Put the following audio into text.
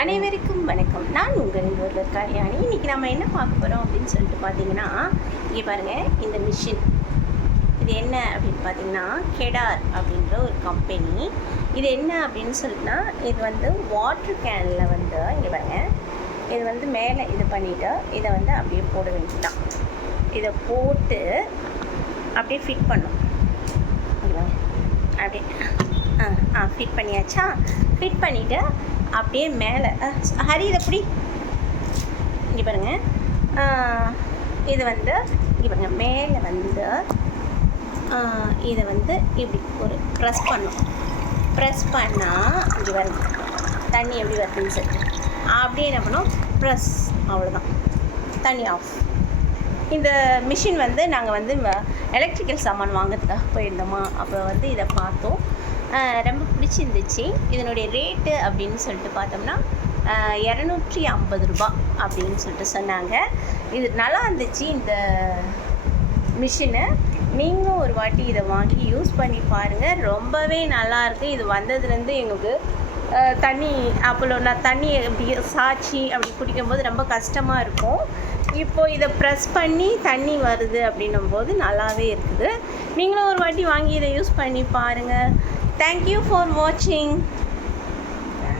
அனைவருக்கும் வணக்கம். நான் உங்கள் ஊரில் கல்யாணி. இன்றைக்கி நம்ம என்ன பார்க்க போகிறோம் அப்படின்னு சொல்லிட்டு பார்த்தீங்கன்னா, இங்கே பாருங்கள், இந்த மிஷின் இது என்ன அப்படின்னு பார்த்தீங்கன்னா, கெடார் அப்படின்ற ஒரு கம்பெனி. இது என்ன அப்படின்னு சொல்லிட்டுனா, இது வந்து வாட்டர் கேனில் வந்து இங்கே பாருங்கள், இது வந்து மேலே இது பண்ணிவிட்டு இதை வந்து அப்படியே போட வேண்டியதான். இதை போட்டு அப்படியே ஃபிட் பண்ணும். அப்படியே ஃபிட் பண்ணியாச்சா? ஃபிட் பண்ணிவிட்டு அப்படியே மேலே ஹரி இதை எப்படி இங்கே பாருங்கள், இது வந்து இங்கே பாருங்கள், மேலே வந்து இதை வந்து இப்படி ஒரு ப்ரெஸ் பண்ணும். ப்ரெஸ் பண்ணால் இங்கே வருது, தண்ணி எப்படி வருதுன்னு சொல்லிட்டு அப்படியே என்ன பண்ணோம், ப்ரெஸ், அவ்வளோதான், தண்ணி ஆஃப். இந்த மிஷின் வந்து நாங்கள் வந்து எலக்ட்ரிக்கல் சாமான் வாங்கிறதுக்காக போயிருந்தோமா, அப்போ வந்து இதை பார்த்தோம், ரொம்ப பிடிச்சிருந்துச்சு. இதனுடைய ரேட்டு அப்படின்னு சொல்லிட்டு பார்த்தோம்னா 250 ரூபா அப்படின்னு சொல்லிட்டு சொன்னாங்க. இது நல்லா இருந்துச்சு இந்த மிஷினு. நீங்களும் ஒரு வாட்டி இதை வாங்கி யூஸ் பண்ணி பாருங்கள், ரொம்பவே நல்லாயிருக்கு. இது வந்ததுலேருந்து எங்களுக்கு தண்ணி நான் தண்ணி அப்படி சாய்ச்சி அப்படி குடிக்கும்போது ரொம்ப கஷ்டமாக இருக்கும். இப்போது இதை ப்ரெஸ் பண்ணி தண்ணி வருது அப்படின்னும் போது நல்லாவே இருக்குது. நீங்களும் ஒரு வாட்டி வாங்கி இதை யூஸ் பண்ணி பாருங்கள். தேங்க்யூ ஃபார் வாட்சிங்.